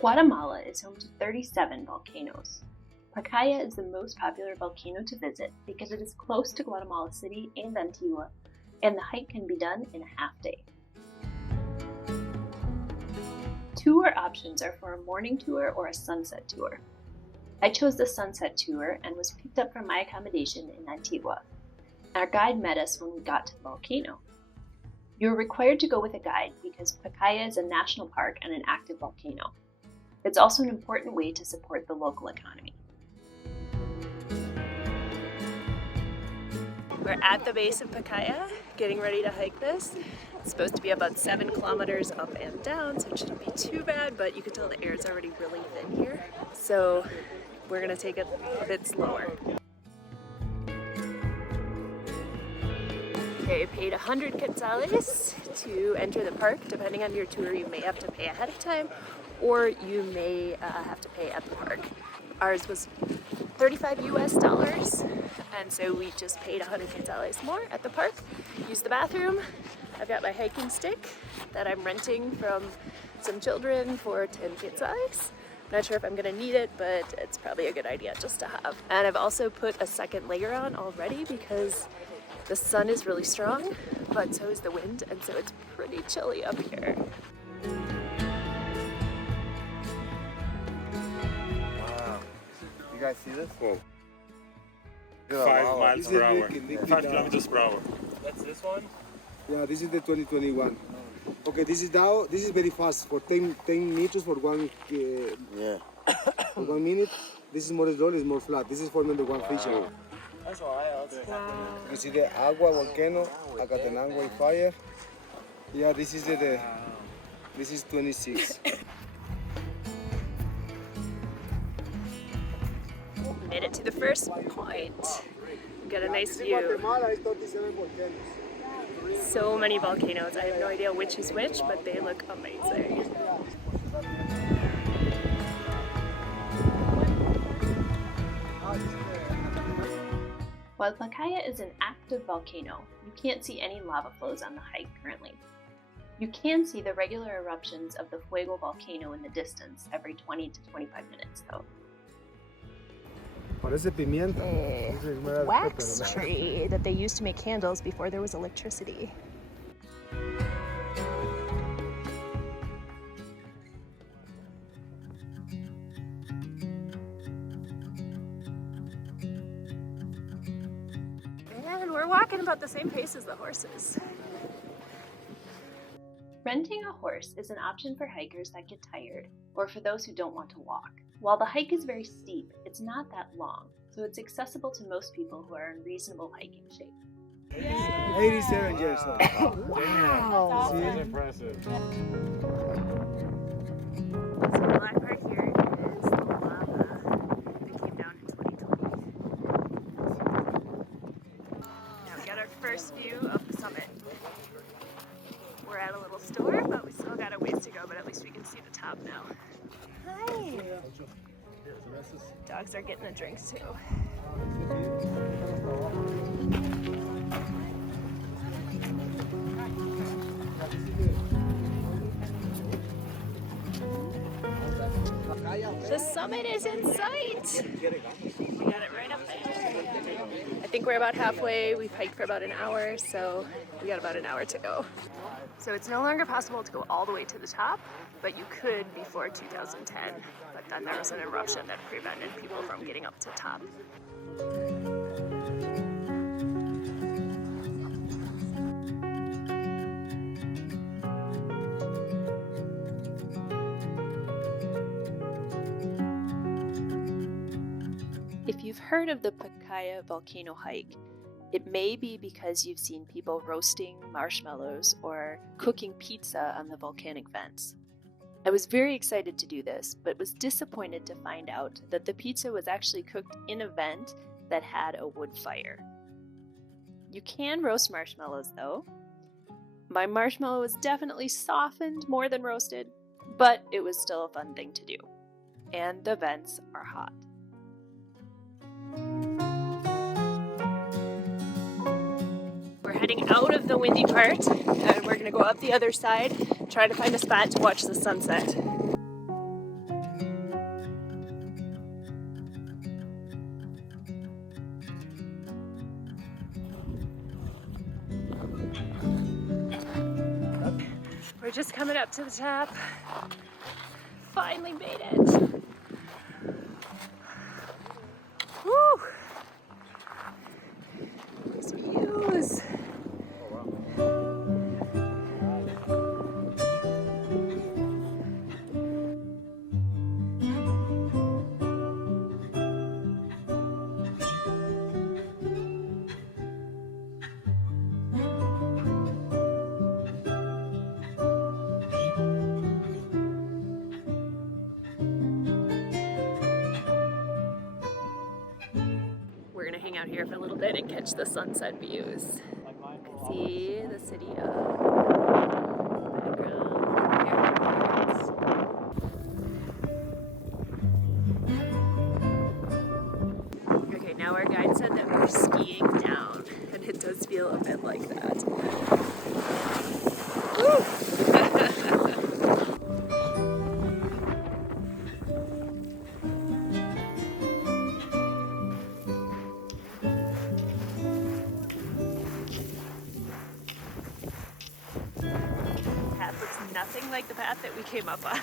Guatemala is home to 37 volcanoes. Pacaya is the most popular volcano to visit because it is close to Guatemala City and Antigua, and the hike can be done in a half day. Tour options are for a morning tour or a sunset tour. I chose the sunset tour and was picked up from my accommodation in Antigua. Our guide met us when we got to the volcano. You're required to go with a guide because Pacaya is a national park and an active volcano. It's also an important way to support the local economy. We're at the base of Pacaya, getting ready to hike this. It's supposed to be about 7 kilometers up and down, so it shouldn't be too bad, but you can tell the air is already really thin here. So we're gonna take it a bit slower. Okay, paid 100 quetzales to enter the park. Depending on your tour, you may have to pay ahead of time, or you may have to pay at the park. Ours was $35 US, and so we just paid 100 quetzales more at the park. Used the bathroom. I've got my hiking stick that I'm renting from some children for 10 quetzales. Not sure if I'm gonna need it, but it's probably a good idea just to have. And I've also put a second layer on already because the sun is really strong, but so is the wind, and so it's pretty chilly up here. You guys see this? Whoa. 5 miles per hour. 5 kilometers per hour. That's this one? Yeah, this is the 2021. Okay, this is now, this is very fast for 10 meters for one, for 1 minute. This is more slowly, it's more flat. This is for number one feature. That's wild. Wow. You see the Agua Volcano, Acatenango fire. Yeah, this is this is 26. Made it to the first point. Got a nice view. Guatemala is 37 volcanoes. So many volcanoes. I have no idea which is which, but they look amazing. While Pacaya is an active volcano, you can't see any lava flows on the hike currently. You can see the regular eruptions of the Fuego volcano in the distance every 20 to 25 minutes though. Parece pimienta. Wax tree that they used to make candles before there was electricity. And we're walking about the same pace as the horses. Renting a horse is an option for hikers that get tired or for those who don't want to walk. While the hike is very steep, it's not that long, so it's accessible to most people who are in reasonable hiking shape. Yeah. 87 years old. Wow! That's impressive. So the black part here is the lava that came down in 2020. Now we got our first view of the summit. We're at a little store, but we still got a ways to go, but at least we can see the top now. Hi! Dogs are getting a drink too. The summit is in sight! We got it right up there. I think we're about halfway. We've hiked for about an hour, so we got about an hour to go. So it's no longer possible to go all the way to the top, but you could before 2010. But then there was an eruption that prevented people from getting up to the top. If you've heard of the Pacaya Volcano hike, it may be because you've seen people roasting marshmallows or cooking pizza on the volcanic vents. I was very excited to do this, but was disappointed to find out that the pizza was actually cooked in a vent that had a wood fire. You can roast marshmallows though. My marshmallow was definitely softened more than roasted, but it was still a fun thing to do. And the vents are hot. We're heading out of the windy part, and we're gonna go up the other side, try to find a spot to watch the sunset. We're just coming up to the top. Finally made it. Woo! These views. We're gonna hang out here for a little bit and catch the sunset views. You can see the city of background. Okay, now our guide said that we're skiing down, and it does feel a bit like that. Woo! Nothing like the path that we came up on.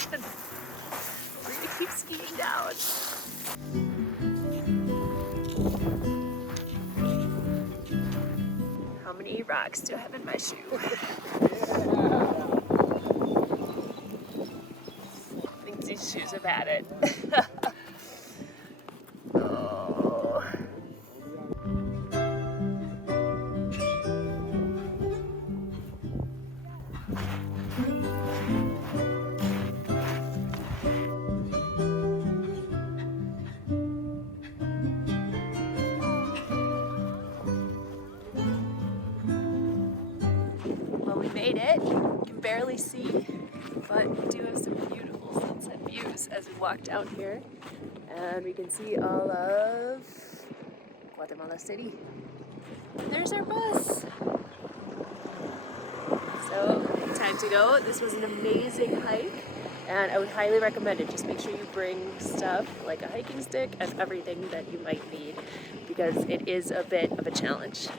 We're gonna keep skiing down. How many rocks do I have in my shoe? I think these shoes have had it. Oh. We made it. You can barely see, but we do have some beautiful sunset views as we walk down here. And we can see all of Guatemala City. And there's our bus. So, time to go. This was an amazing hike, and I would highly recommend it. Just make sure you bring stuff like a hiking stick and everything that you might need, because it is a bit of a challenge.